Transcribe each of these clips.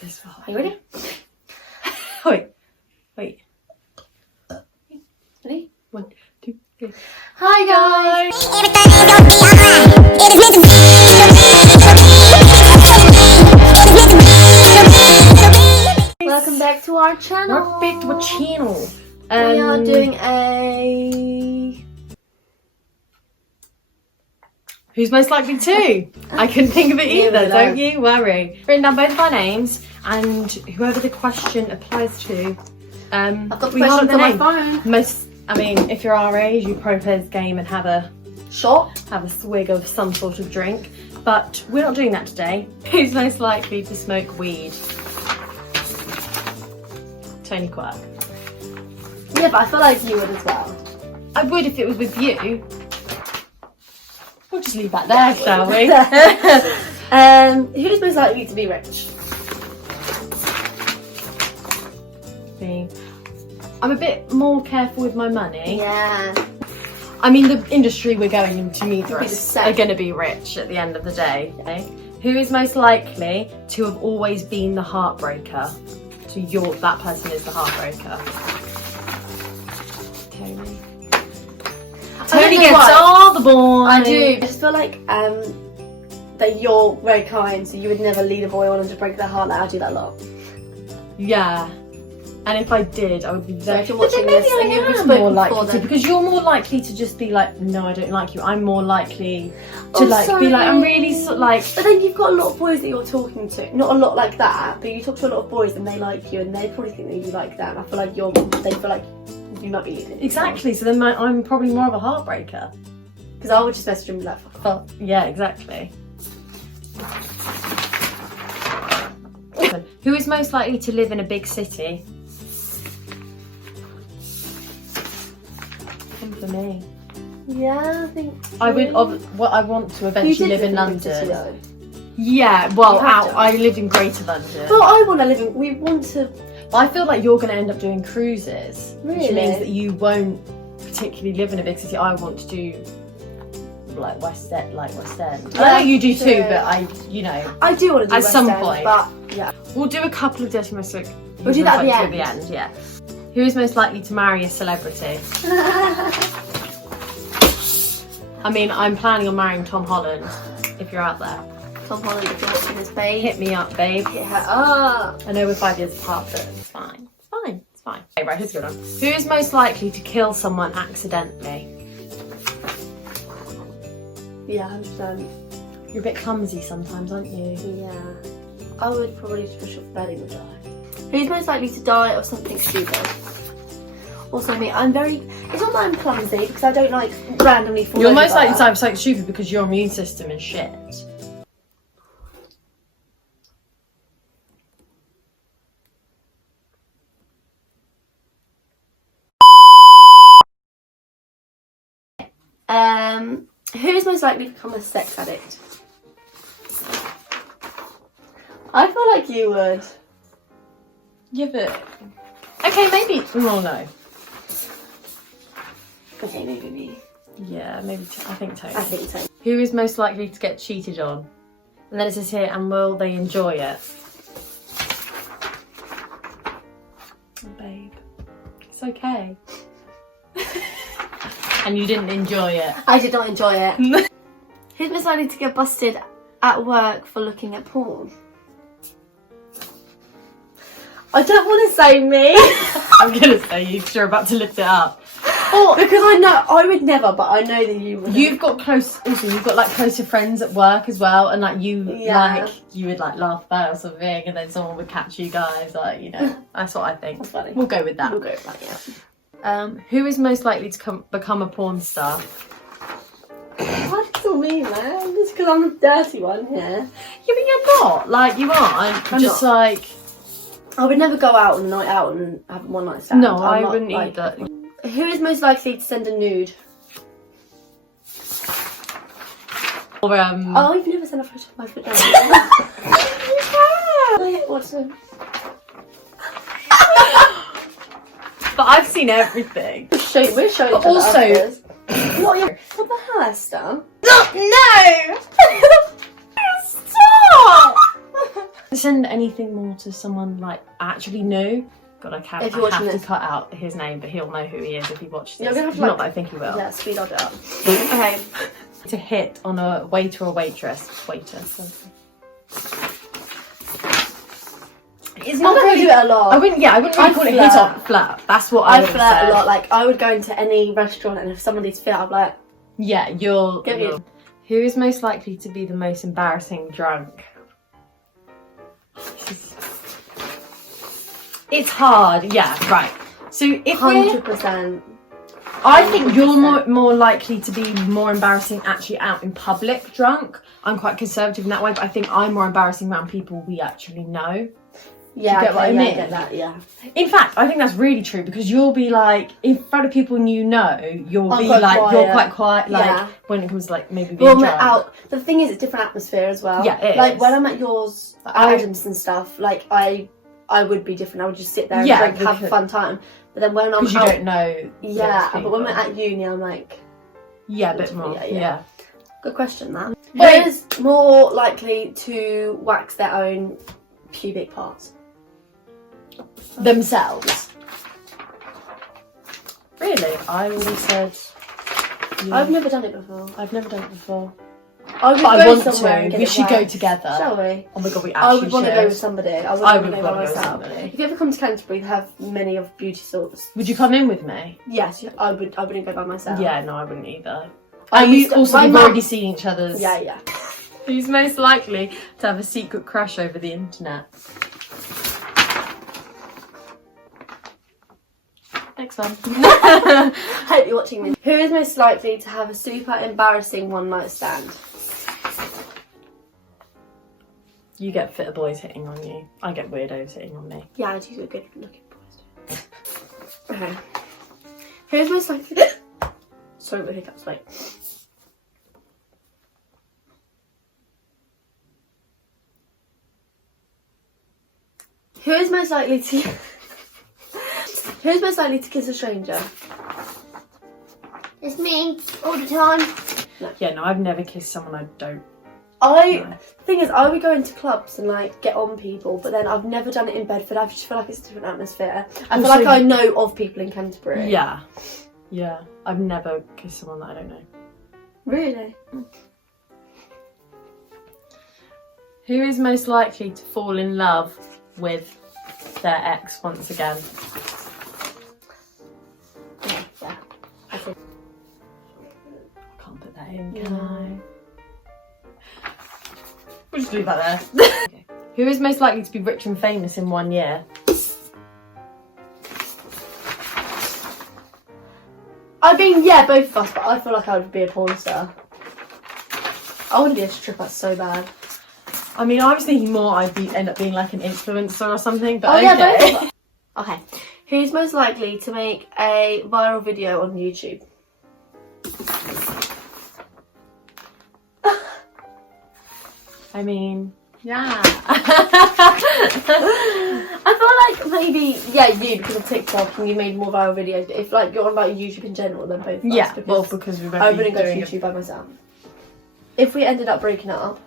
this far. Are you ready? Wait. Ready? 1, 2, 3. Hi guys! Welcome back to our channel. Welcome back to our channel. We are doing a... Who's most likely to? I couldn't think of it either, don't you worry. Written down both of our names and whoever the question applies to. I've got the questions on my phone. If you're our age, you probably play this game and have a swig of some sort of drink. But we're not doing that today. Who's most likely to smoke weed? Toni Quirk. Yeah, but I feel like you would as well. I would if it was with you. We'll just leave that there, shall we? Who's most likely to be rich? Me. I'm a bit more careful with my money. Yeah. I mean, the industry we're going into, neither of Be the us same. are going to be rich at the end of the day. Okay? Who is most likely to have always been the heartbreaker? So that person is the heartbreaker. Toni. Toni gets all the boys. I do. I just feel like that you're very kind, so you would never lead a boy on and just break their heart. Like I do that a lot. Yeah. And if I did, I would be very... So if you're watching this and you've I'm spoken more likely before, to, then... because you're more likely to just be like, no, I don't like you. I'm more likely to Oh, be like, I'm really like... But then you've got a lot of boys that you're talking to. Not a lot like that, but you talk to a lot of boys and they like you and they probably think that you like them. I feel like they feel like you might be leading. Exactly, so then I'm probably more of a heartbreaker. Because I would just message him and be like, fuck off. Yeah, exactly. Who is most likely to live in a big city? Come for me. Yeah, I think I want to eventually live in London. City, Yeah, well, have to. I live in Greater London. well, I want to live in... We want to... But I feel like you're going to end up doing cruises, which Really? means that you won't particularly live in a big city. I want to do like West End. Yeah, I know you do true. too, but I do want to do at West some End, point. but yeah. We'll do a couple of Dirty Most Like. We'll do that at the end. Yeah. Who is most likely to marry a celebrity? I mean, I'm planning on marrying Tom Holland. If you're out there, Tom Holland, if you're watching this, babe. hit me up, babe. Hit her up. I know we're 5 years apart, but it's fine. It's fine. Okay, right, here's a good one. Who is most likely to kill someone accidentally? Yeah, 100%. You're a bit clumsy sometimes, aren't you? Yeah. I would probably just push off the bed and die. Who's most likely to die of something stupid? Also me, I'm very... It's not that I'm clumsy, because I don't like randomly fall You're over most likely like to die of something stupid because your immune system is shit. Who's most likely to become a sex addict? I feel like you would. Yeah, but... Okay, maybe... Oh, no. Okay, maybe me. Yeah, maybe... I think Toni. I think so. Who is most likely to get cheated on? And then it says here, and will they enjoy it? Oh, babe. It's okay. And you didn't enjoy it. I did not enjoy it. Who's most likely to get busted at work for looking at porn? I don't want to say me. I'm gonna say you 'cause you're about to lift it up. Oh, because I know I would never, but I know that you would. You've got like closer friends at work as well, and like you Yeah. you would like laugh about it or something, and then someone would catch you guys, like, you know. That's what I think. That's funny. We'll go with that. We'll go with that, yeah. Who is most likely to become a porn star? Why do you mean, man? Just because I'm the dirty one here. Yeah, but you're not. Like, you aren't. I'm just not. like... I would never go out on a night out and have one night stand. No, I'm I not, wouldn't like... either. Who is most likely to send a nude? Or, Oh, you've never sent a photo of my foot down. What's it? But I've seen everything. We're showing But each other also- afterwards. What the hell, Esther? No! Stop! send anything more to someone like actually new, God, I can't. If you're I have watching to this. cut out his name, but he'll know who he is if he watches this. You're gonna have to, Not like- that I think he will. Yeah, speed on it up. Okay. To hit on a waiter or waitress. Waiter. It's I'm not gonna really. do it a lot. I wouldn't really call it hit on flirt. That's what I I would have flirt said. a lot. Like, I would go into any restaurant and if somebody's fit, I'm like, Yeah, you're. Give me- Who is most likely to be the most embarrassing drunk? It's hard. Yeah, right. So if we're 100%. I think you're more likely to be more embarrassing actually out in public drunk. I'm quite conservative in that way, but I think I'm more embarrassing around people we actually know. Yeah, get what I yeah, mean? I get that, yeah. In fact, I think that's really true because you'll be like, in front of people you know, you'll I'm be quite like, quiet. you're quite quiet, like, Yeah. when it comes to like maybe being When we're drunk. out, the thing is, it's different atmosphere as well. Yeah, it like is. when I'm at yours, at Adams and stuff, like I would be different. I would just sit there and Yeah, drink, have a because- fun time. But then when I'm Because you out, don't know. yeah, those but when we're people. at uni, I'm like, Yeah, a bit more. Yeah, Yeah. yeah. good question, that. Wait. Who is more likely to wax their own pubic parts? Themselves. Really? I would have said. Yeah. I've never done it before. I've never done it before. I would But go I want somewhere and to. get We it should go waxed. together. Shall we? Oh my god, we I actually would want to should. go with somebody. I I wouldn't would go by want to go with myself. somebody. If you ever come to Canterbury, they have many of beauty sorts. Would you come in with me? Yes, I would. I wouldn't go by myself. Yeah, no, I wouldn't either. I And used we to- also my we've mum- already seen each other's. Yeah, yeah. Who's most likely to have a secret crush over the internet? Next one. Hope you're watching me. Who is most likely to have a super embarrassing one night stand? You get fitter boys hitting on you. I get weirdos hitting on me. Yeah, I do get good looking boys. Okay. Who is most likely? Sorry, my hiccups. Wait. Who is most likely to? Who is most likely to kiss a stranger? It's me all the time. Yeah, no, I've never kissed someone I don't. The thing is, I would go into clubs and like get on people, but then I've never done it in Bedford. I just feel like it's a different atmosphere. I feel Also- like I know of people in Canterbury. Yeah. Yeah. I've never kissed someone that I don't know. Really? Who is most likely to fall in love with their ex once again? Yeah. Yeah. I think. I can't put that in, No. can I? We'll just leave that there. Okay. Who is most likely to be rich and famous in 1 year? I mean, yeah, both of us, but I feel like I would be a porn star. I want to be a stripper so bad. I mean, I was thinking more I'd end up being like an influencer or something, but Oh okay. yeah, both of us. Okay. Who's most likely to make a viral video on YouTube? I mean, yeah. I feel like maybe, yeah, you, because of TikTok and you made more viral videos, but if like you're on about YouTube in general, then both of us. Yeah, because well, because we I wouldn't go to doing YouTube by myself. If we ended up breaking up,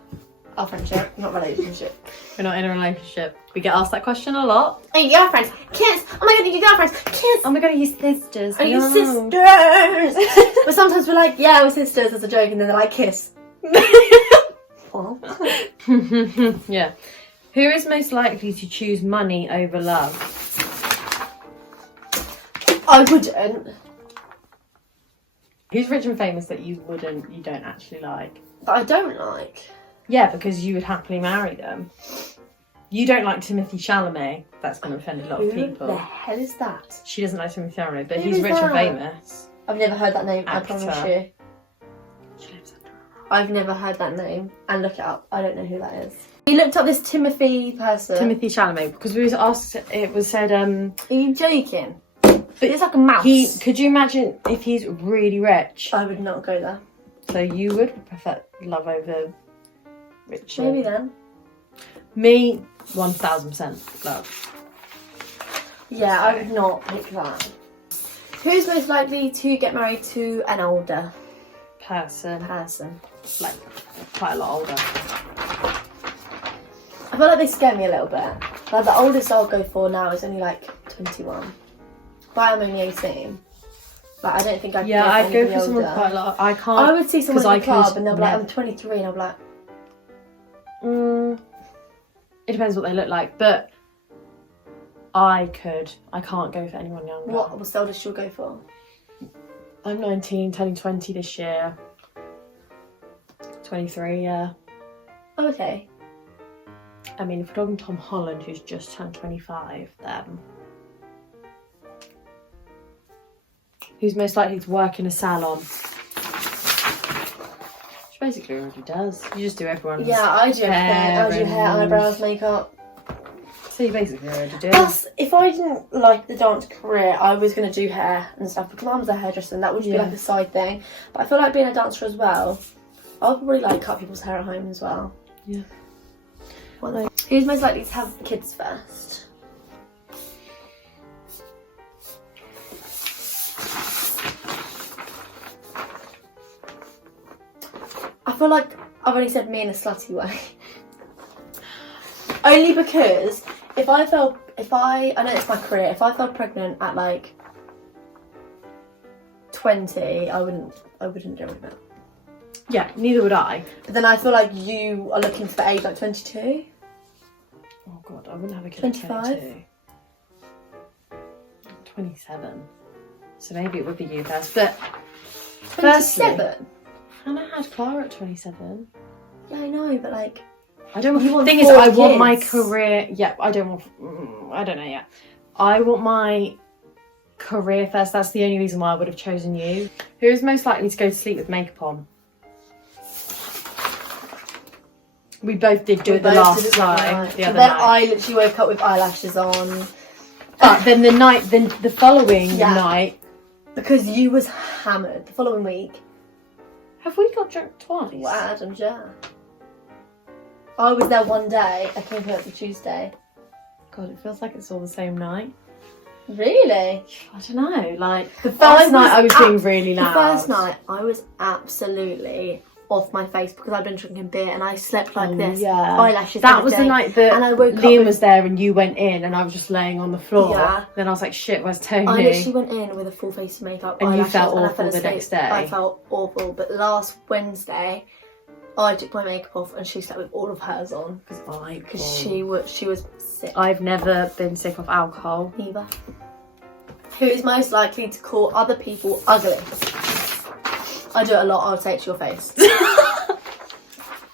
our friendship, not relationship. We're not in a relationship. We get asked that question a lot. Are you girlfriends? Kiss! Oh my god, are you girlfriends? Kiss! Oh my god, are you sisters? Are you No. sisters? But sometimes we're like, yeah, we're sisters as a joke, and then they're like, kiss. Well, Yeah. Who is most likely to choose money over love? I wouldn't, Who's rich and famous that you don't actually like? but I don't like. Yeah, because you would happily marry them. You don't like Timothy Chalamet. That's going to offend a lot of Who the people. hell is that? She doesn't like Timothy Chalamet, but Who he's is rich and that? famous. I've never heard that name, Actor. I promise you. She lives under I've never heard that name. And look it up, I don't know who that is. You looked up this Timothy person. Timothy Chalamet because we was asked. It was said. Are you joking? It's like a mouse. Could you imagine if he's really rich? I would not go there. So you would prefer love over rich? Maybe then. Me, 1000% love. Yeah, I would not pick that. Who's most likely to get married to an older Person, person? like quite a lot older. I feel like they scare me a little bit. Like the oldest I'll go for now is only like 21. But I'm only 18. But I don't think I'd I'd go for older. someone quite a lot. I can't. I would see someone in the club and they'll be like, never. I'm 23, and I'll be like, It depends what they look like, but I can't go for anyone younger. what's the oldest you'll go for? I'm 19, turning 20 this year. 23, yeah. Oh, okay. I mean, if we're talking Tom Holland, who's just turned 25, then who's most likely to work in a salon? Which basically already does. You just do everyone's I do everything. I do hair, and- eyebrows, makeup. So you basically already do. Plus, if I didn't like the dance career, I was going to do hair and stuff because Mum was a hairdresser and that would be like a side thing. But I feel like being a dancer as well, I'll probably like cut people's hair at home as well. Yeah. Who's most likely to have kids first? I feel like I've only said me in a slutty way. Only because I know it's my career, if I fell pregnant at like 20, I wouldn't do it. Yeah, neither would I. But then I feel like you are looking for the age like 22. Oh god, I wouldn't have a kid 25? at 22. 27. So maybe it would be you first. But 27? Hannah had Clara at 27. Yeah, I know, but like... I don't You want... want The thing is, four I want my kids. career... Yeah, I don't want... I don't know yet. I want my career first. That's the only reason why I would have chosen you. Who is most likely to go to sleep with makeup on? We both did do it the last time. The other then night. I literally woke up with eyelashes on. But then the following night... Because you was hammered the following week. Have we got drunk twice? What Adam's, yeah. I was there one day. I came here the Tuesday. God, it feels like it's all the same night. Really? I don't know. Like the first night, I was being really loud. The first night, I was absolutely off my face because I'd been drinking beer and I slept like this. Yeah. Eyelashes. That was the everything. night that And I woke up Liam with- was there and you went in and I was just laying on the floor. Yeah. Then I was like, shit, where's Toni? I literally went in with a full face of makeup, And you eyelashes, felt and I awful fell the asleep. next day. I felt awful, but last Wednesday, I took my makeup off and she slept with all of hers on because she was sick. I've never been sick of alcohol. Neither. Who is most likely to call other people ugly? I do it a lot. I would say it to your face.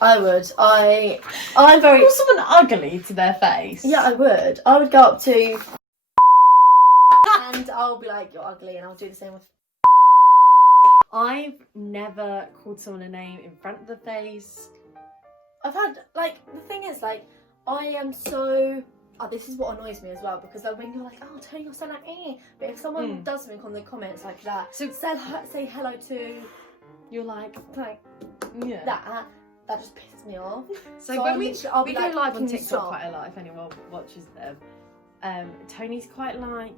I would. I'm very. Call someone ugly to their face. Yeah, I would. I would go up to and I'll be like, "You're ugly," and I'll do the same with. I've never called someone a name in front of the face. I've had like the thing is like I am so. Oh, this is what annoys me as well because like, when you're like, "Oh, Toni, you're so like," but if someone does something on the comments like that, So say hello to, you're like yeah. that just pisses me off. So when we I'll go be like, live on "Can you TikTok stop?" quite a lot if anyone watches them. Tony's quite like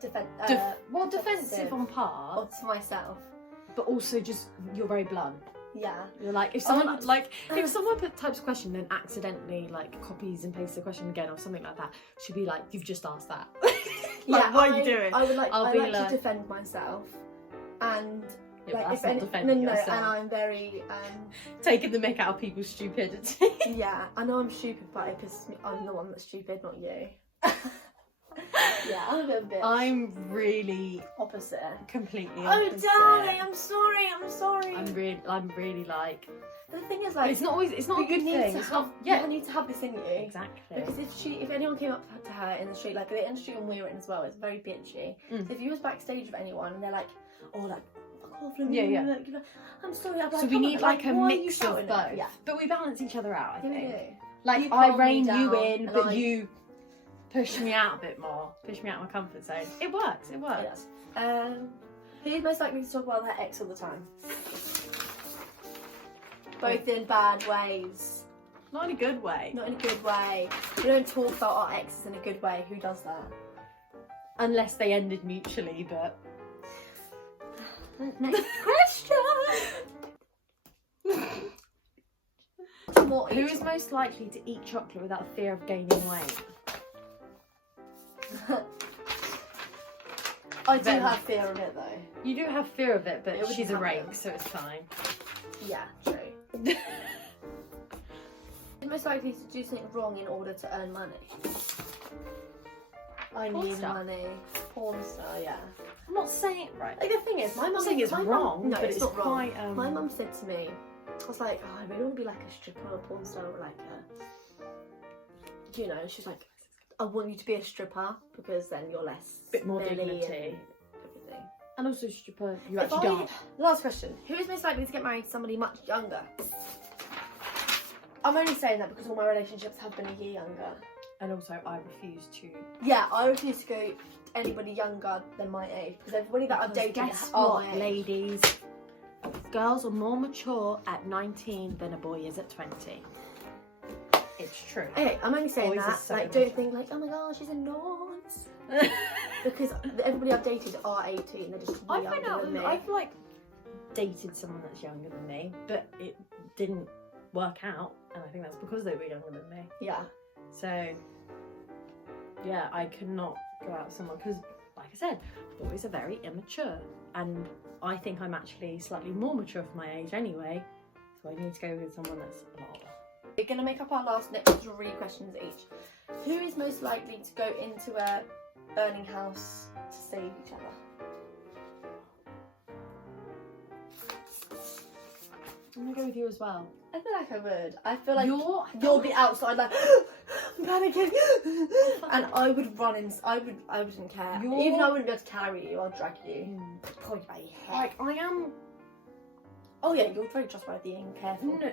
defensive on part, to myself. but also just you're very blunt. Yeah. You're like if someone if someone types a question and accidentally like copies and pastes the question again or something like that, she'll be like, "You've just asked that." Like, what are you doing? I would like. I'll I be like to like- defend myself, and Yeah, but like that's if not any, defending no, yourself. and I'm very Taking the mick out of people's stupidity. yeah. I know I'm stupid, but it pisses me. I'm the one that's stupid, not you. Yeah, I'm a bit of a bitch. I'm really opposite. completely. Oh, opposite. darling, I'm sorry. I'm really like. The thing is, But like, it's not always. It's not a but you good need thing. to It's have, not. Yeah. you need to have this in you. Exactly. Because if anyone came up to her in the street, like the industry and we're in as well, it's very bitchy. Mm. So if you was backstage with anyone and they're like, "Oh, like, fuck off," Yeah, yeah. like, I'm sorry. I'm like, So we "Come need on, like a why are you mix of shouting both. at me?" Yeah, But we balance each other out, I yeah, we think. do. Like You I calm me rein you down in, and but I- you push me out a bit more. Push me out of my comfort zone. It works. It works. Who's most likely to talk about their ex all the time? Both in bad ways. Not in a good way. Not in a good way. We don't talk about our exes in a good way. Who does that? Unless they ended mutually, but. Next question. more. Who is most likely to eat chocolate without fear of gaining weight? I do Ben. have fear of it though. You do have fear of it, It but wouldn't she's a happen. rake, so it's fine. Yeah, true. Who's most likely to do something wrong in order to earn money? I Porn need star. money. Porn star, yeah. I'm not saying it right. Like the thing is, my I'm mum. not saying it's my wrong, Mum, no, but it's it's not wrong. quite. My mum said to me, I was like, oh, I really want to be like a stripper or a porn star or like a, you know, she's like, I want you to be a stripper because then you're less Bit more smelly dignity. and everything. And also stripper, you If actually I- don't. Last question. Who is most likely to get married to somebody much younger? I'm only saying that because all my relationships have been a year younger. And also, I refuse to. Yeah, I refuse to go to anybody younger than my age because everybody that I've dated Guess are what, my age. ladies? Girls are more mature at 19 than a boy is at 20. It's true. Okay, I'm only saying Boys are that. so Like, don't think like, oh my gosh, she's a nonce. Because everybody I've dated are 18. They're just I younger find out than me. I've like dated someone that's younger than me, but it didn't work out, and I think that's because they were younger than me. Yeah. So yeah, I could not go out with someone because, like I said, boys are very immature, and I think I'm actually slightly more mature for my age anyway. So I need to go with someone that's a lot older. We're going to make up our last next 3 questions each. Who is most likely to go into a burning house to save each other? I'm gonna go with you as well. I feel like I would. I feel like You'll you'll be outside like I'm panicking, and I would run in. I wouldn't care. You're- Even though I wouldn't be able to carry you, I'll drag you. Pull you by your hair. like I am. Oh yeah, you're very trustworthy and careful. No,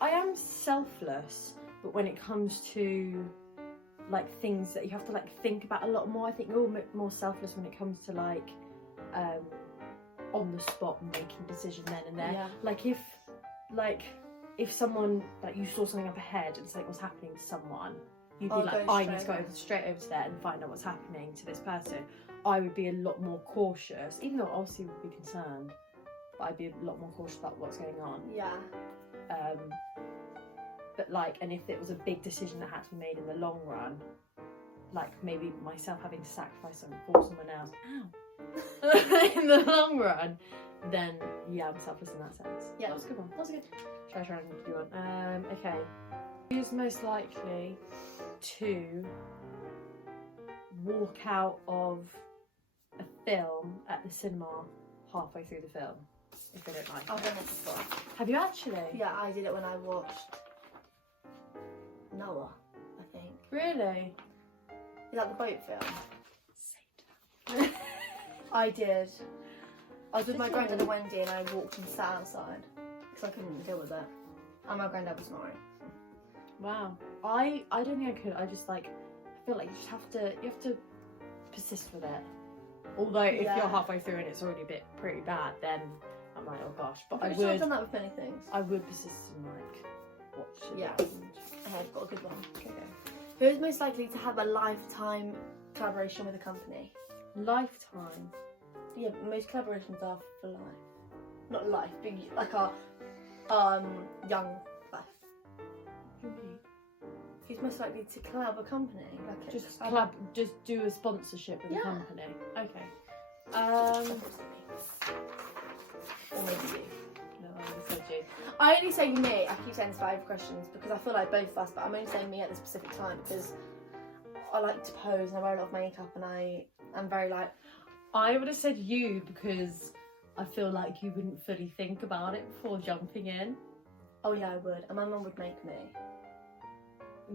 I am selfless, but when it comes to like things that you have to like think about a lot more, I think you're more selfless when it comes to like on the spot making decision then and there. Yeah. Like if someone like you saw something up ahead and something was happening to someone, you'd be I'll like, go I need to straight go straight over to there and find out what's happening to this person. I would be a lot more cautious, even though obviously would be concerned, but I'd be a lot more cautious about what's going on. Yeah. But like, and if it was a big decision that had to be made in the long run, like maybe myself having to sacrifice something for someone else, in the long run, then yeah, I'm selfless in that sense. Yeah. That was a good one. That was good. Should I try and do one? Okay. Who's most likely to walk out of a film at the cinema halfway through the film if they don't like I've it? done it before. Have you actually? Yeah, I did it when I watched Noah, I think. Really? Is that the boat film? I did. I was with my Did granddad you? and Wendy and I walked and sat outside because I couldn't deal with it. And my granddad was snoring. Wow. I don't think I could. I just like I feel like you have to persist with it. Although if Yeah. you're halfway through and it's already pretty bad, then I'm like, oh gosh. But I I'm sure I've would done that with many things. I would persist and like watch it. Yeah. And, I've got a good one. okay. Who is most likely to have a lifetime collaboration with a company? Lifetime. Yeah, most collaborations are for life. Not life, but like our young life. What do you mean? Who's most likely to collab with a company? Like Just just do a sponsorship with Yeah. a company. Okay. Or maybe you. No, I said you. I only say me, I keep saying 5 questions because I feel like both of us, but I'm only saying me at this specific time because I like to pose and I wear a lot of makeup and I'm very like, I would have said you because I feel like you wouldn't fully think about it before jumping in. oh yeah, I would. And my mum would make me.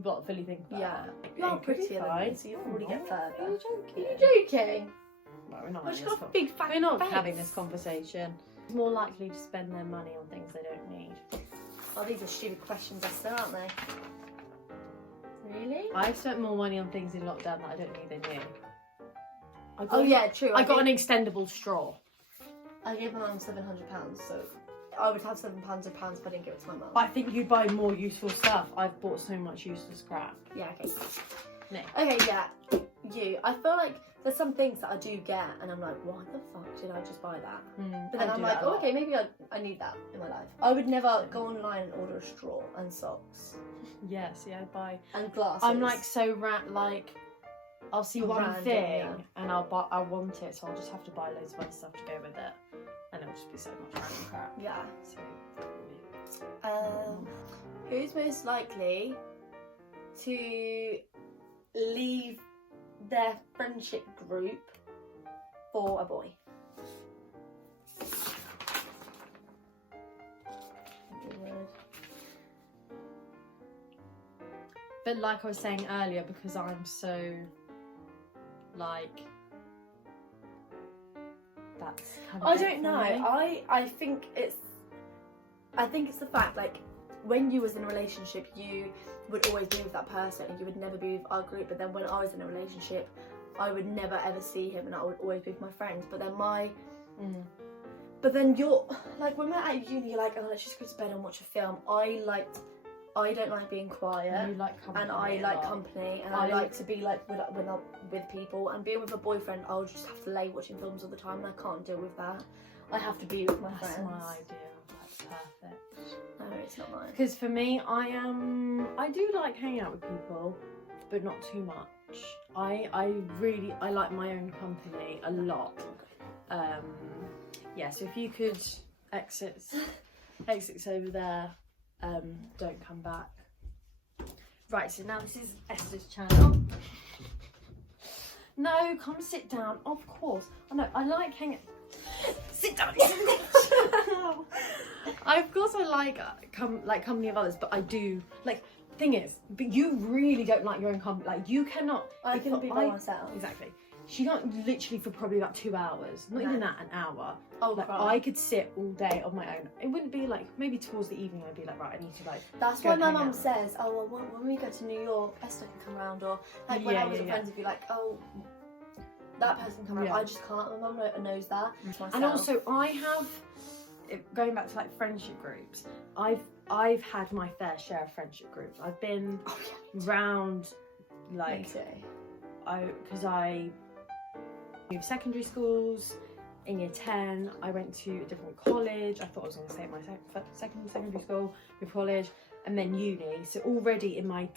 Not fully think about Yeah. it. You are It could be prettier than fine. me, so you'll probably get Are further. you joking? Are you joking? No, we're not Well, having she's this got a big fat We're not face. having this conversation. More likely to spend their money on things they don't need. Oh, these are stupid questions, Esther, aren't they? Really? I've spent more money on things in lockdown that I don't need than you. Oh yeah, true. I got an extendable straw. I gave my mum £700, so I would have £700 if I didn't give it to my mum. I think you buy more useful stuff. I've bought so much useless crap. Yeah, okay. Nick. Okay, yeah. You. I feel like there's some things that I do get and I'm like, why the fuck did I just buy that? But then I I'm do like, that a oh, lot. okay, maybe I need that in my life. I would never go online and order a straw and socks Yeah, see, I buy. and glasses. I'm like so like, I'll see one Random, thing yeah. and I want it, so I'll just have to buy loads of other stuff to go with it, and it'll just be so much random crap. Yeah. So, Who's most likely to leave their friendship group for a boy? but like I was saying earlier, because I'm so like, that's kind of I it don't for know. me. I think it's the fact, like, when you was in a relationship, you would always be with that person and you would never be with our group. But then when I was in a relationship, I would never ever see him and I would always be with my friends. But then but then you're like, when we're at uni, you're like, oh, let's just go to bed and watch a film. I don't like being quiet. You like company, and I a like lot. company, and I like to be like with people. And being with a boyfriend, I'll just have to lay watching films all the time, and I can't deal with that. I have to be with my That's friends. my idea. That's perfect. No, it's not mine. Because for me, I do like hanging out with people, but not too much. I like my own company a lot. Yeah, so if you could exits over there, don't come back. Right, so now this is Esther's channel. No, come sit down. Of course. I know, I like hanging. Sit down. Of course I like company of others, but I do like. Thing is, but you really don't like your own company. Like, you cannot. I can be by myself. Exactly. She got literally for probably about 2 hours. Not even that, an hour. Oh, like, right. I could sit all day on my own. It wouldn't be like, maybe towards the evening I'd be like, right, I need to like. That's go why and my hang mum out. says, oh, well, when we go to New York, Esther can come round, or like when I was with friends, it'd be like, oh, that person can come round. Yeah. I just can't. My mum knows that. And also, I have, going back to like friendship groups, I've had my fair share of friendship groups. I've been round like, because I moved secondary schools. In year 10, I went to a different college. I thought I was going to stay at my secondary school, with college, and then uni. So already in my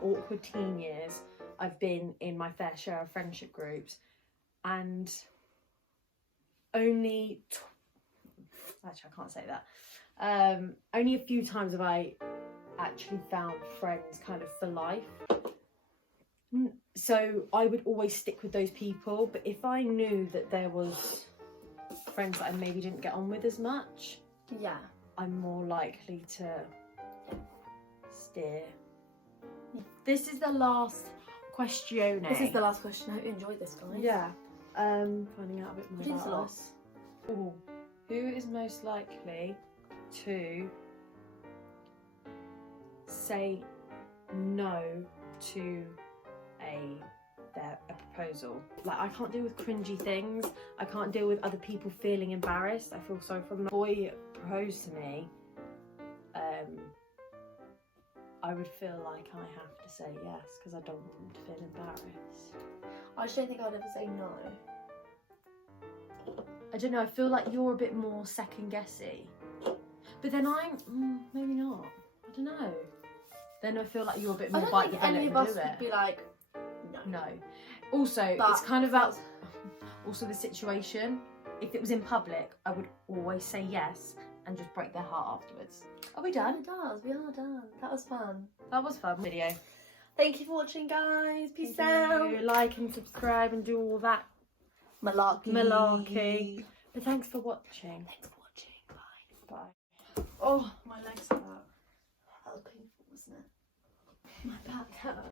awkward teen years, I've been in my fair share of friendship groups, and only actually I can't say that. Only a few times have I actually found friends kind of for life. So I would always stick with those people, but if I knew that there was friends that I maybe didn't get on with as much, yeah, I'm more likely to steer. This is the last question. This is the last question. I hope you enjoyed this, guys. Yeah. Finding out a bit more Produce a about lot. us. Ooh. Who is most likely to say no to a proposal? Like, I can't deal with cringy things. I can't deal with other people feeling embarrassed. I feel sorry for them. If a boy proposed to me, I would feel like I have to say yes because I don't want to feel embarrassed. I just don't think I'd ever say no. I don't know, I feel like you're a bit more second guessy. But then I'm, maybe not. I don't know. Then I feel like you're a bit more I don't bite think the bullet any of and us do would it. be like, no. No. Also, But it's kind of about also the situation. If it was in public, I would always say yes and just break their heart afterwards. Are we done? It does. We are done. That was fun. That was fun video. Thank you for watching, guys. Peace Thank out. you. Like and subscribe and do all that malarkey. But thanks for watching. Thanks for watching. Bye. Bye. Oh, my legs hurt. That was painful, wasn't it? My back hurt.